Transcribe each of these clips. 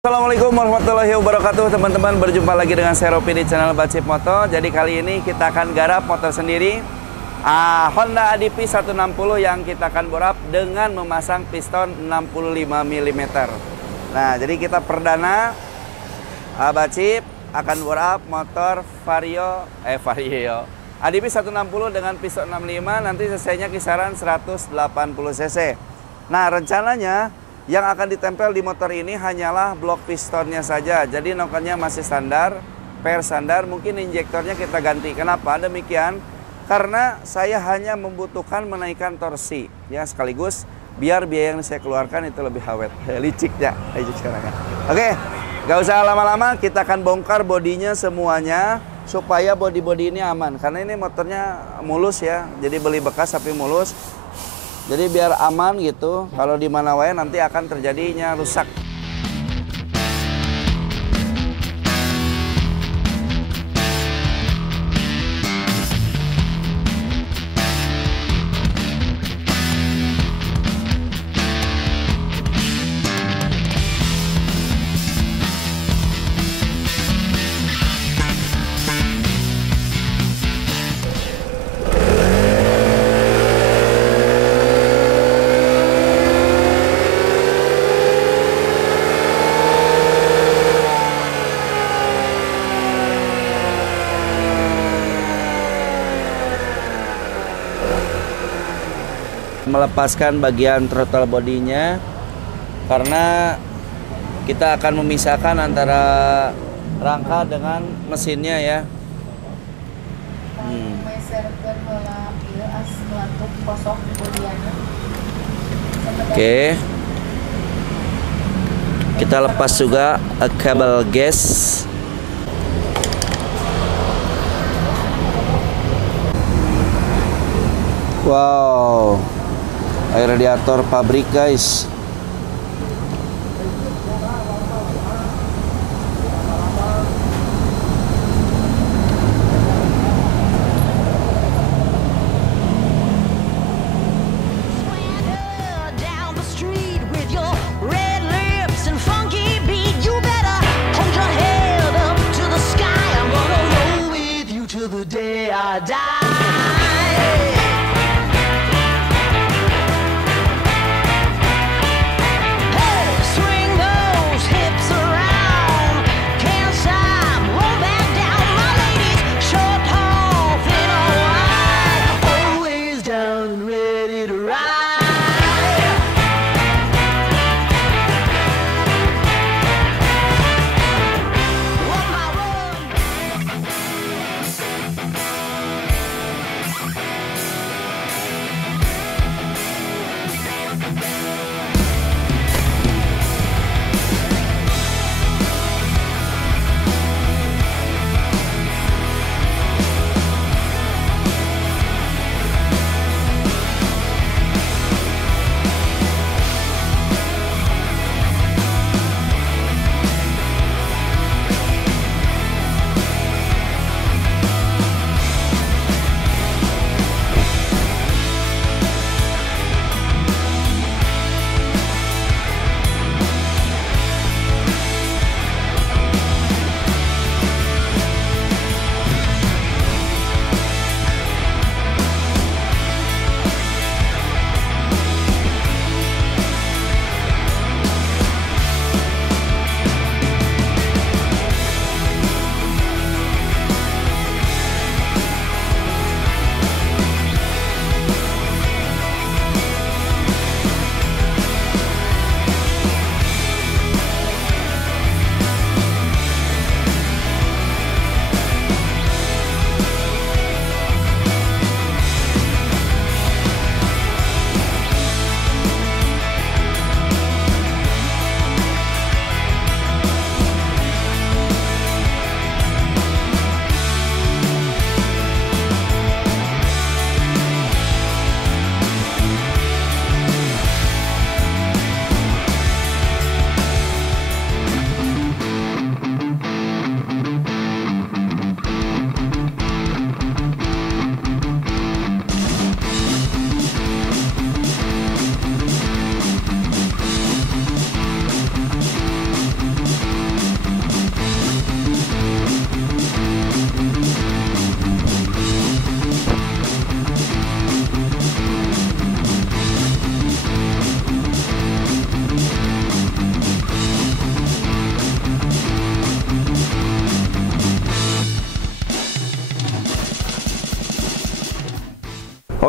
Assalamualaikum warahmatullahi wabarakatuh, teman-teman. Berjumpa lagi dengan saya Ropi di channel Bacip Moto. Jadi kali ini kita akan garap motor sendiri, Honda ADV 160 yang kita akan borap dengan memasang piston 65 mm. Nah, jadi kita perdana Bacip akan borap motor Vario ADV 160 dengan piston 65. Nanti cc-nya kisaran 180 cc. Nah, rencananya yang akan ditempel di motor ini hanyalah blok pistonnya saja. Jadi nokennya masih standar, per standar. Mungkin injektornya kita ganti. Kenapa demikian? Karena saya hanya membutuhkan menaikkan torsi, ya, sekaligus biar biaya yang saya keluarkan itu lebih awet. Licik ya, licik sekarang ya. Oke, gak usah lama-lama, kita akan bongkar bodinya semuanya supaya bodi-bodi ini aman. Karena ini motornya mulus ya, jadi beli bekas tapi mulus. Jadi biar aman gitu, kalau di mana wae nanti akan terjadinya rusak. Melepaskan bagian throttle bodinya karena kita akan memisahkan antara rangka dengan mesinnya ya. Oke, kita lepas juga kabel gas. Wow, air radiator pabrik guys.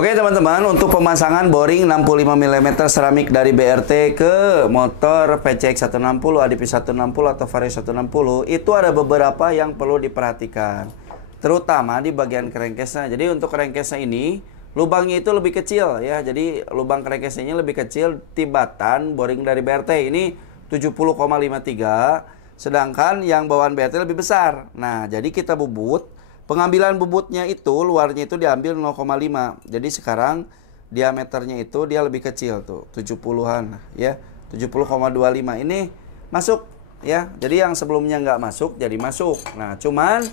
Oke teman-teman, untuk pemasangan boring 65 mm seramik dari BRT ke motor PCX 160, ADP 160 atau Vario 160 itu ada beberapa yang perlu diperhatikan, terutama di bagian crankcase-nya. Jadi untuk crankcase-nya ini lubangnya itu lebih kecil ya. Jadi lubang crankcase-nya lebih kecil tibatan boring dari BRT ini 70,53, sedangkan yang bawaan BRT lebih besar. Nah, jadi kita bubut. Pengambilan bubutnya itu, luarnya itu diambil 0,5. Jadi sekarang diameternya itu dia lebih kecil tuh, 70-an ya. 70,25 ini masuk ya. Jadi yang sebelumnya nggak masuk jadi masuk. Nah, cuman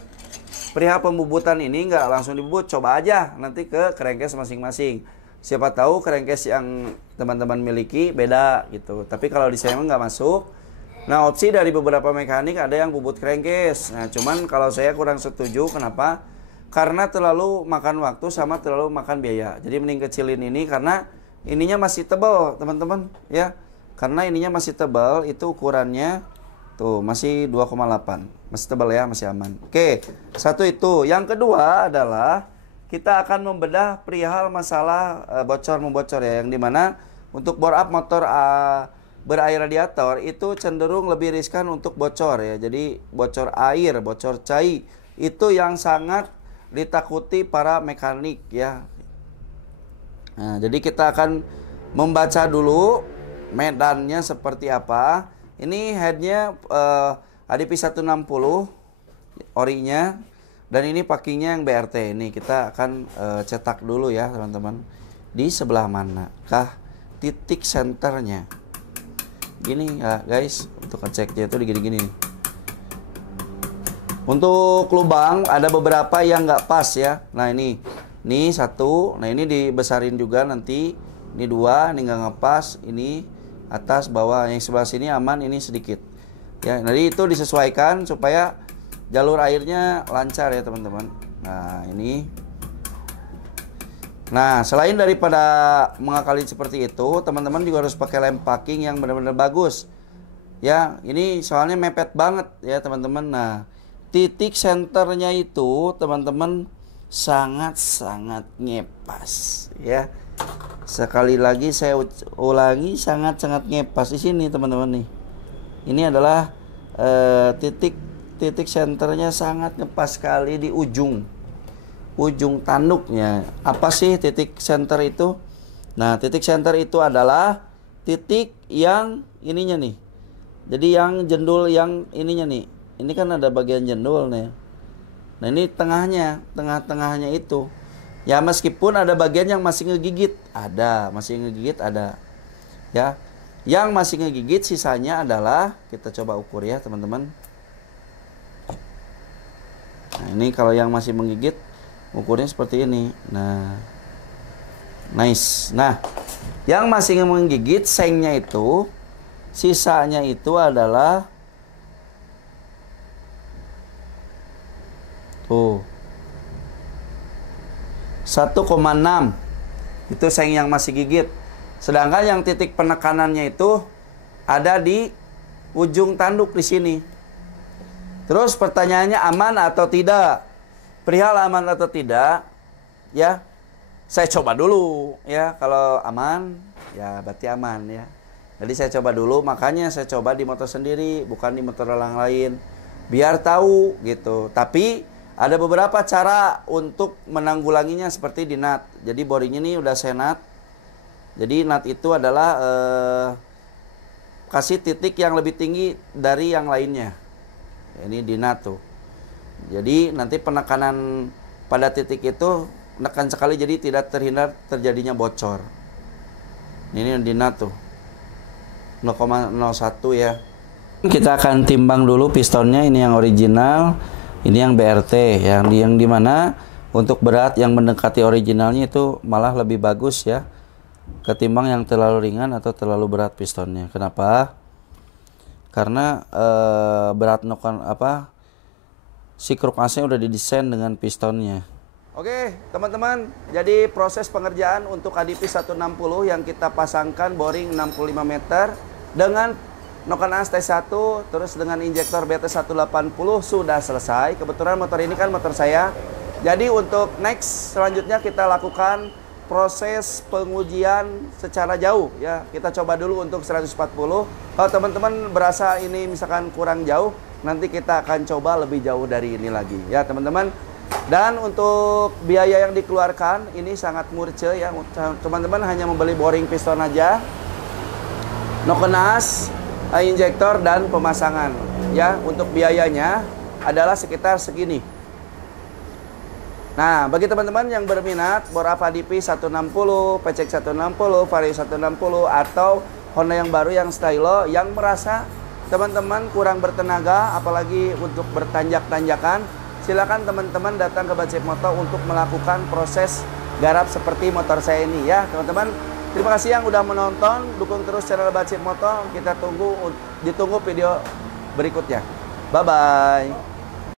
perihal pembubutan ini nggak langsung dibubut, coba aja nanti ke crankcase masing-masing. Siapa tahu crankcase yang teman-teman miliki beda gitu. Tapi kalau di saya nggak masuk. Nah, opsi dari beberapa mekanik ada yang bubut crankcase. Nah, cuman kalau saya kurang setuju. Kenapa? Karena terlalu makan waktu sama terlalu makan biaya. Jadi mending kecilin ini karena ininya masih tebal, teman-teman ya. Karena ininya masih tebal, itu ukurannya tuh masih 2,8. Masih tebal ya, masih aman. Oke, satu itu. Yang kedua adalah kita akan membedah perihal masalah bocor-membocor ya, yang dimana untuk bore up motor berair radiator itu cenderung lebih riskan untuk bocor ya. Jadi bocor air, bocor cai itu yang sangat ditakuti para mekanik ya. Nah, jadi kita akan membaca dulu medannya seperti apa. Ini headnya ADP 160 orinya, dan ini packingnya yang BRT. Ini kita akan cetak dulu ya teman-teman. Di sebelah manakah titik senternya? Gini ya guys, untuk ngeceknya itu gini-gini. Untuk lubang ada beberapa yang nggak pas ya. Nah ini satu, nah ini dibesarin juga nanti. Ini dua, ini nggak ngepas. Ini atas bawah, yang sebelah sini aman, ini sedikit. Ya, jadi itu disesuaikan supaya jalur airnya lancar ya teman-teman. Nah ini. Nah, selain daripada mengakali seperti itu, teman-teman juga harus pakai lem packing yang benar-benar bagus. Ya, ini soalnya mepet banget ya, teman-teman. Nah, titik senternya itu, teman-teman, sangat-sangat ngepas ya. Sekali lagi saya ulangi, sangat-sangat ngepas di sini, teman-teman nih. Ini adalah titik senternya sangat ngepas sekali di ujung tanduknya. Apa sih titik center itu? Nah, titik center itu adalah titik yang ininya nih. Jadi yang jendul yang ininya nih. Ini kan ada bagian jendul nih. Nah, ini tengah-tengahnya itu. Ya, meskipun ada bagian yang masih ngegigit, masih ngegigit ada. Ya. Yang masih ngegigit sisanya adalah kita coba ukur ya, teman-teman. Nah, ini kalau yang masih menggigit ukurnya seperti ini. Nah, nice. Nah, yang masih menggigit sengnya itu, sisanya itu adalah tuh 1,6. Itu seng yang masih gigit. Sedangkan yang titik penekanannya itu ada di ujung tanduk di sini. Terus pertanyaannya aman atau tidak? Perihal aman atau tidak, ya, saya coba dulu, ya. Kalau aman, ya berarti aman, ya. Jadi saya coba dulu, makanya saya coba di motor sendiri, bukan di motor orang lain, biar tahu gitu. Tapi ada beberapa cara untuk menanggulanginya seperti di nut. Jadi boring ini udah saya nut. Jadi nut itu adalah kasih titik yang lebih tinggi dari yang lainnya. Ini di nut tuh. Jadi nanti penekanan pada titik itu menekan sekali, jadi tidak terhindar terjadinya bocor. Ini di nut tuh 0,01 ya. Kita akan timbang dulu pistonnya. Ini yang original, ini yang BRT, yang dimana untuk berat yang mendekati originalnya itu malah lebih bagus ya, ketimbang yang terlalu ringan atau terlalu berat pistonnya. Kenapa? Karena berat noken si kruk AC udah didesain dengan pistonnya. Oke, teman-teman, jadi proses pengerjaan untuk ADP 160 yang kita pasangkan boring 65 meter dengan noken as T1 terus dengan injektor BT 180 sudah selesai. Kebetulan motor ini kan motor saya. Jadi untuk next selanjutnya kita lakukan proses pengujian secara jauh ya. Kita coba dulu untuk 140. Kalau teman-teman berasa ini misalkan kurang jauh, nanti kita akan coba lebih jauh dari ini lagi ya teman-teman. Dan untuk biaya yang dikeluarkan ini sangat murce ya. Teman-teman hanya membeli boring piston aja, nokenas, injektor dan pemasangan ya. Untuk biayanya adalah sekitar segini. Nah, bagi teman-teman yang berminat bor Avadipi 160, PCX 160, Vario 160 atau Honda yang baru yang stylo, yang merasa teman-teman kurang bertenaga apalagi untuk bertanjak-tanjakan, silakan teman-teman datang ke Bacip Moto untuk melakukan proses garap seperti motor saya ini ya teman-teman. Terima kasih yang udah menonton, dukung terus channel Bacip Moto. Kita ditunggu video berikutnya. Bye bye.